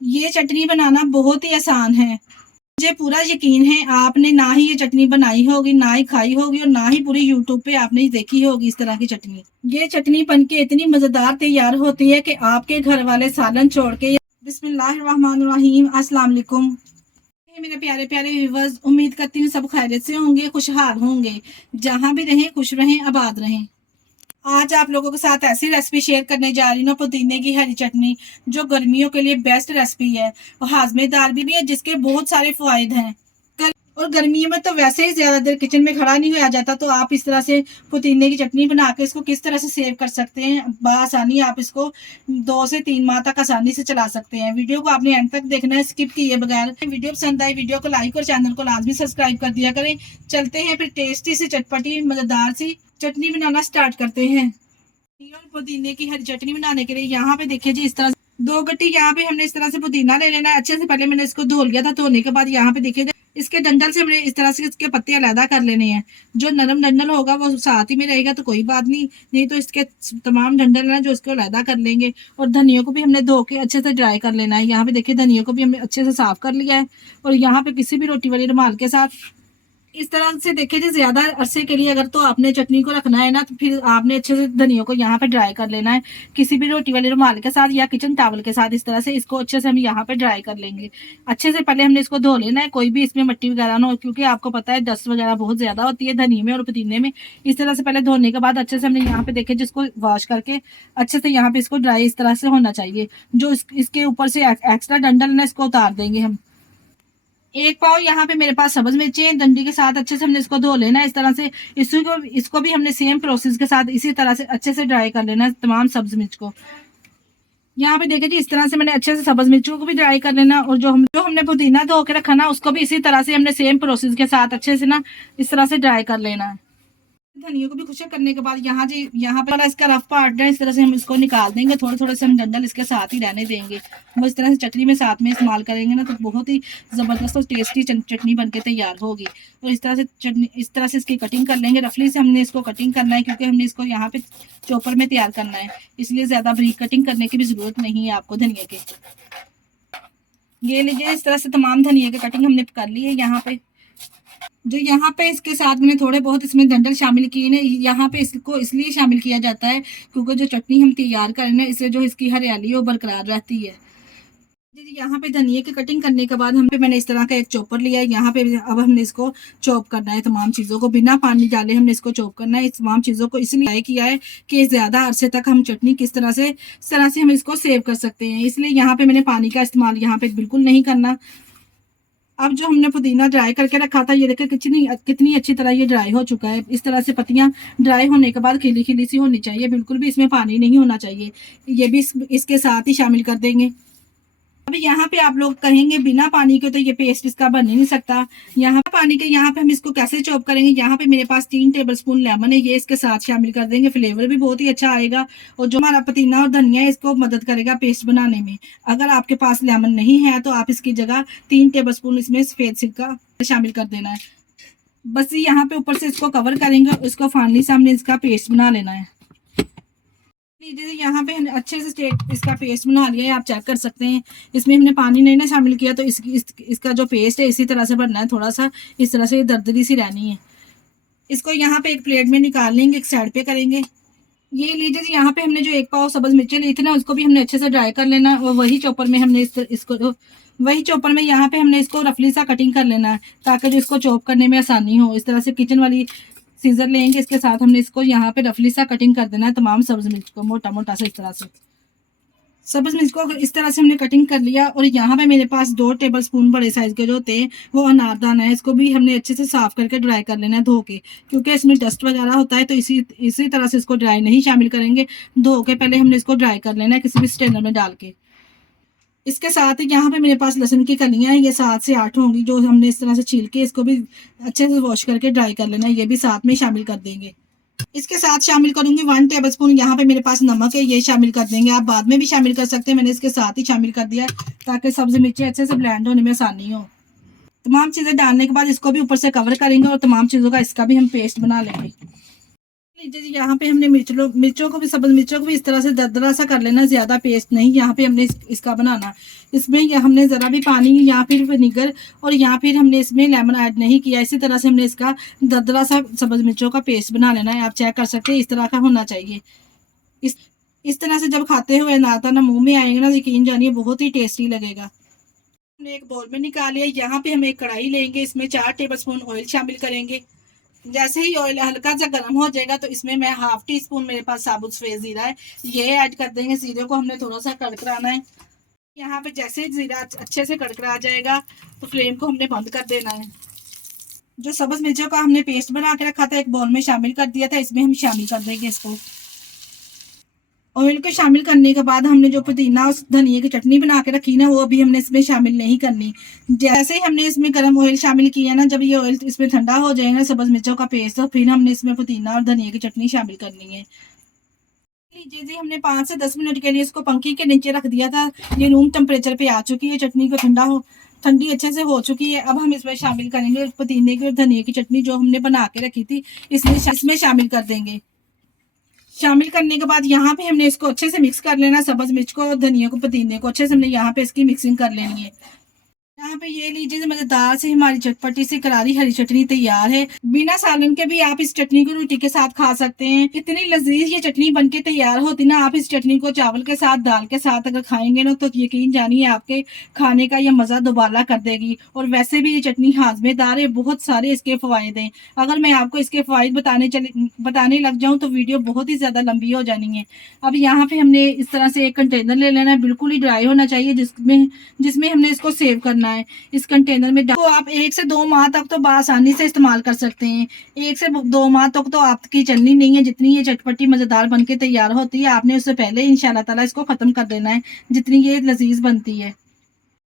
ये चटनी बनाना बहुत ही आसान है। मुझे पूरा यकीन है आपने ना ही ये चटनी बनाई होगी, ना ही खाई होगी और ना ही पूरी यूट्यूब पे आपने देखी होगी इस तरह की चटनी। ये चटनी बनके इतनी मज़ेदार तैयार होती है कि आपके घर वाले सालन छोड़ के बिस्मिल्लाहिर्रहमानिर्रहीम अस्सलाम वालेकुम। मेरे प्यारे प्यारे व्यूवर्स, उम्मीद करती हूँ सब खैरियत से होंगे, खुशहाल होंगे। जहाँ भी रहें खुश रहें, आबाद रहें। आज आप लोगों के साथ ऐसी रेसिपी शेयर करने जा रही हूँ, पुदीने की हरी चटनी, जो गर्मियों के लिए बेस्ट रेसिपी है और हाजमेदार भी है, जिसके बहुत सारे फायदे हैं। और गर्मियों में तो वैसे ही ज्यादा देर किचन में खड़ा नहीं हुआ जाता, तो आप इस तरह से पुदीने की चटनी बना के इसको किस तरह से सेव कर सकते हैं बआसानी। आप इसको 2 से 3 माह तक आसानी से चला सकते हैं। वीडियो को आपने एंड तक देखना है, स्किप किए बगैर। वीडियो पसंद आई वीडियो को लाइक और चैनल को लाजमी सब्सक्राइब कर दिया करें। चलते हैं फिर टेस्टी से चटपटी मजेदार सी चटनी बनाना स्टार्ट करते हैं। और पुदीने की हरी चटनी बनाने के लिए यहाँ पे देखिए जी, इस तरह 2 गट्टी यहाँ पे हमने इस तरह से पुदीना ले लेना है। अच्छे से पहले मैंने इसको धो लिया था। धोने के बाद यहाँ पे देखिए इसके डंडल से हमने इस तरह से इसके पत्ते अलहदा कर लेने हैं। जो नरम डंडल होगा वो साथ ही में रहेगा तो कोई बात नहीं, नहीं तो इसके तमाम डंडल है जो इसको अलहदा कर लेंगे। और धनिया को भी हमने धो के अच्छे से ड्राई कर लेना है। यहाँ पे देखिए धनिया को भी हमने अच्छे से साफ कर लिया है। और यहाँ पे किसी भी रोटी वाली रुमाल के साथ इस तरह से देखिए जी, ज्यादा अरसे के लिए अगर तो आपने चटनी को रखना है ना, तो फिर आपने अच्छे से धनिया को यहाँ पे ड्राई कर लेना है। किसी भी रोटी वाले रुमाल के साथ या किचन टॉवल के साथ इस तरह से इसको अच्छे से हम यहाँ पे ड्राई कर लेंगे। अच्छे से पहले हमने इसको धो लेना है, कोई भी इसमें मिट्टी वगैरह ना हो, क्योंकि आपको पता है डस्ट वगैरह बहुत ज्यादा होती है धनिया में और पुदीने में। इस तरह से पहले धोने के बाद अच्छे से हमने यहाँ पे देखे जिसको वॉश करके अच्छे से यहाँ पे इसको ड्राई इस तरह से होना चाहिए। जो इसके ऊपर से एक्स्ट्रा डंडल ना, इसको उतार देंगे हम। 1 पाव यहाँ पे मेरे पास सब्ज मिर्ची है, डंडी के साथ अच्छे से हमने इसको धो लेना है इस तरह से। इसको भी हमने सेम प्रोसेस के साथ इसी तरह से अच्छे से ड्राई कर लेना है तमाम सब्ज मिर्च को। यहाँ पे देखिए जी, इस तरह से मैंने अच्छे से सब्ज मिर्चों को भी ड्राई कर लेना। और जो हमने पुदीना धो के रखा ना, उसको भी इसी तरह से हमने सेम प्रोसेस के साथ अच्छे से ना इस तरह से ड्राई कर लेना है। धनिया को भी खुशक करने के बाद यहाँ पे वाला इसका रफ पार्ट है, इस तरह से हम इसको निकाल देंगे। थोड़े थोड़े से हम डंडल इसके साथ ही रहने देंगे। वो इस तरह से चटनी में साथ में इस्तेमाल करेंगे ना, तो बहुत ही ज़बरदस्त और टेस्टी चटनी बनके तैयार होगी। और इस तरह से इसकी कटिंग कर लेंगे। रफली से हमने इसको कटिंग करना है, क्योंकि हमने इसको यहाँ पे चॉपर में तैयार करना है, इसलिए ज़्यादा बारीक कटिंग करने की भी ज़रूरत नहीं है आपको धनिया के। ये लीजिए, इस तरह से तमाम धनिया की कटिंग हमने कर ली है। यहाँ पे जो यहाँ पे इसके साथ मैंने थोड़े बहुत इसमें डंडल शामिल किए हैं। यहाँ पे इसको इसलिए शामिल किया जाता है क्योंकि जो चटनी हम तैयार कर रहे हैं, इससे जो इसकी हरियाली है वो बरकरार रहती है। जी, यहाँ पे धनिया की कटिंग करने के बाद मैंने इस तरह का एक चॉपर लिया है। यहाँ पे अब हमने इसको चॉप करना है। तमाम चीज़ों को बिना पानी डाले हमने इसको चॉप करना है। इस तमाम चीज़ों को इसलिए किया है कि ज़्यादा अरसे तक हम चटनी किस तरह से हम इसको सेव कर सकते हैं, इसलिए यहाँ पे मैंने पानी का इस्तेमाल यहाँ पे बिल्कुल नहीं करना। अब जो हमने पुदीना ड्राई करके रखा था, ये देखिए कितनी अच्छी तरह ये ड्राई हो चुका है। इस तरह से पत्तियां ड्राई होने के बाद खिली खिली सी होनी चाहिए, बिल्कुल भी इसमें पानी नहीं होना चाहिए। ये भी इसके साथ ही शामिल कर देंगे। अब यहाँ पे आप लोग कहेंगे बिना पानी के तो ये पेस्ट इसका बन ही नहीं सकता। यहाँ पानी के यहाँ पे हम इसको कैसे चॉप करेंगे। यहाँ पे मेरे पास 3 टेबलस्पून लेमन है, ये इसके साथ शामिल कर देंगे। फ्लेवर भी बहुत ही अच्छा आएगा और जो हमारा पुदीना और धनिया है इसको मदद करेगा पेस्ट बनाने में। अगर आपके पास लेमन नहीं है तो आप इसकी जगह 3 टेबलस्पून इसमें सफेद सिरका शामिल कर देना है। बस यहाँ पे ऊपर से इसको कवर करेंगे और इसको फाइनली से हमने इसका पेस्ट बना लेना है। लीजिए, यहाँ पे हमने अच्छे से इसका पेस्ट बना लिया है, आप चेक कर सकते हैं। इसमें हमने पानी नहीं ना शामिल किया, तो इसका जो पेस्ट है इसी तरह से बनना है। थोड़ा सा इस तरह से दरदरी सी रहनी है। इसको यहाँ पे एक प्लेट में निकाल लेंगे, एक साइड पे करेंगे। ये लीजिए, यहाँ पे हमने जो 1 पाव सब्ज मिर्ची ली थी ना, उसको भी हमने अच्छे से ड्राई कर लेना। और वही चॉपर में हमने वही चॉपर में यहाँ पे हमने इसको रफली सा कटिंग कर लेना है, ताकि जो इसको चॉप करने में आसानी हो। इस तरह से किचन वाली सीजर लेंगे, इसके साथ हमने इसको यहाँ पे रफली सा कटिंग कर देना है तमाम सब्ज मिर्च को, मोटा मोटा सा। इस तरह से सब्ज मिर्च को इस तरह से हमने कटिंग कर लिया। और यहाँ पे मेरे पास 2 टेबलस्पून बड़े साइज के जो होते हैं वो अनारदाना है, इसको भी हमने अच्छे से साफ करके ड्राई कर लेना है धो के, क्योंकि इसमें डस्ट वगैरह होता है। तो इसी तरह से इसको ड्राई नहीं शामिल करेंगे, धो के पहले हमने इसको ड्राई कर लेना है किसी भी स्ट्रेनर में डाल के। इसके साथ ही यहाँ पे मेरे पास लहसुन की कलियां हैं, ये 7 से 8 होंगी, जो हमने इस तरह से छील के इसको भी अच्छे से वॉश करके ड्राई कर लेना है। ये भी साथ में शामिल कर देंगे। इसके साथ शामिल करूंगी 1 टेबलस्पून यहाँ पे मेरे पास नमक है, ये शामिल कर देंगे। आप बाद में भी शामिल कर सकते हैं, मैंने इसके साथ ही शामिल कर दिया है ताकि सब्जी मिर्ची अच्छे से ब्लेंड होने में आसानी हो। तमाम चीज़ें डालने के बाद इसको भी ऊपर से कवर करेंगे और तमाम चीज़ों का इसका भी हम पेस्ट बना लेंगे। लीजिए जी, यहाँ पे हमने मिर्चों को भी, सब्ज मिर्चों को भी इस तरह से दरदरा सा कर लेना, ज्यादा पेस्ट नहीं। यहाँ पे हमने इसका बनाना, इसमें हमने जरा भी पानी या फिर विनीगर और या फिर हमने इसमें लेमन ऐड नहीं किया। इसी तरह से हमने इसका दरदरा सा सब्ज मिर्चों का पेस्ट बना लेना है। आप चेक कर सकते हैं, इस तरह का होना चाहिए। इस इस तरह से जब खाते हुए ना आता ना मुंह में आएंगे ना, यकीन जानिए बहुत ही टेस्टी लगेगा। हमने एक बाउल में निकाल लिया। यहाँ पे हम एक कढ़ाई लेंगे, इसमें 4 टेबलस्पून ऑयल शामिल करेंगे। जैसे ही ऑयल हल्का सा गर्म हो जाएगा तो इसमें मैं हाफ टी स्पून, मेरे पास साबुत सफेद जीरा है, ये ऐड कर देंगे। जीरे को हमने थोड़ा सा कड़कराना है। यहाँ पे जैसे जीरा अच्छे से कड़करा जाएगा तो फ्लेम को हमने बंद कर देना है। जो सब्ज मिर्चों का हमने पेस्ट बना के रखा था, एक बाउल में शामिल कर दिया था, इसमें हम शामिल कर देंगे इसको। ऑयल को शामिल करने के बाद हमने जो पुदीना और धनिया की चटनी बना के रखी ना, वो अभी हमने इसमें शामिल नहीं करनी। जैसे ही हमने इसमें गर्म ऑयल शामिल किया ना, जब ये ऑयल इसमें ठंडा हो जाएगा सब्ज मिर्चों का पेस्ट, तो फिर हमने इसमें पुदीना और धनिया की चटनी शामिल करनी है। लीजिए जी, हमने 5 से 10 मिनट के लिए इसको पंखी के नीचे रख दिया था। ये रूम टेम्परेचर पे आ चुकी है। चटनी को ठंडी अच्छे से हो चुकी है। अब हम इसमें शामिल करेंगे पुदीने की और धनिया की चटनी जो हमने बना के रखी थी, इसमें शामिल कर देंगे। शामिल करने के बाद यहाँ पे हमने इसको अच्छे से मिक्स कर लेना। सब्ज मिर्च को, धनिया को, पुदीने को अच्छे से हमने यहाँ पे इसकी मिक्सिंग कर लेनी है। यहाँ पे ये लीजिए, मजेदार से हमारी चटपटी सी करारी हरी चटनी तैयार है। बिना सालन के भी आप इस चटनी को रोटी के साथ खा सकते हैं। इतनी लजीज ये चटनी बनके तैयार होती ना, आप इस चटनी को चावल के साथ, दाल के साथ अगर खाएंगे ना, तो यकीन जानिए आपके खाने का ये मजा दोबारा कर देगी। और वैसे भी ये चटनी हाजमेदार है, बहुत सारे इसके फवायद हैं। अगर मैं आपको इसके फवायद बताने लग जाऊँ तो वीडियो बहुत ही ज्यादा लंबी हो जानी है। अब यहाँ पे हमने इस तरह से एक कंटेनर ले लेना है, बिल्कुल ही ड्राई होना चाहिए, जिसमें हमने इसको सेव करना है। इस कंटेनर में तो आप 1 से 2 माह तक तो आसानी से इस्तेमाल कर सकते हैं। 1 से 2 माह तक तो आपकी चलनी नहीं है। जितनी ये चटपटी मजेदार बनके तैयार होती है, आपने उससे पहले इंशाल्लाह ताला इसको खत्म कर देना है, जितनी ये लजीज बनती है।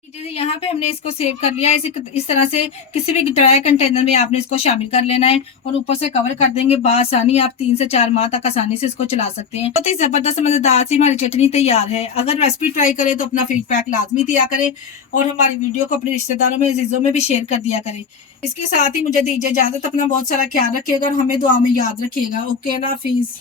जैसे यहाँ पे हमने इसको सेव कर लिया है। इस तरह से किसी भी ड्राई कंटेनर में आपने इसको शामिल कर लेना है और ऊपर से कवर कर देंगे। आसानी आप 3 से 4 माह तक आसानी से इसको चला सकते हैं। बहुत ही जबरदस्त मजेदार सी हमारी चटनी तैयार है। अगर रेसिपी ट्राई करें तो अपना फीडबैक लाजमी दिया करें और हमारी वीडियो को अपने रिश्तेदारों में, अजीजों में भी शेयर कर दिया करें। इसके साथ ही मुझे दीजिए इजाजत। अपना बहुत सारा ख्याल रखिएगा और हमें दुआ में याद रखिएगा। ओके, अल्लाह हाफिज।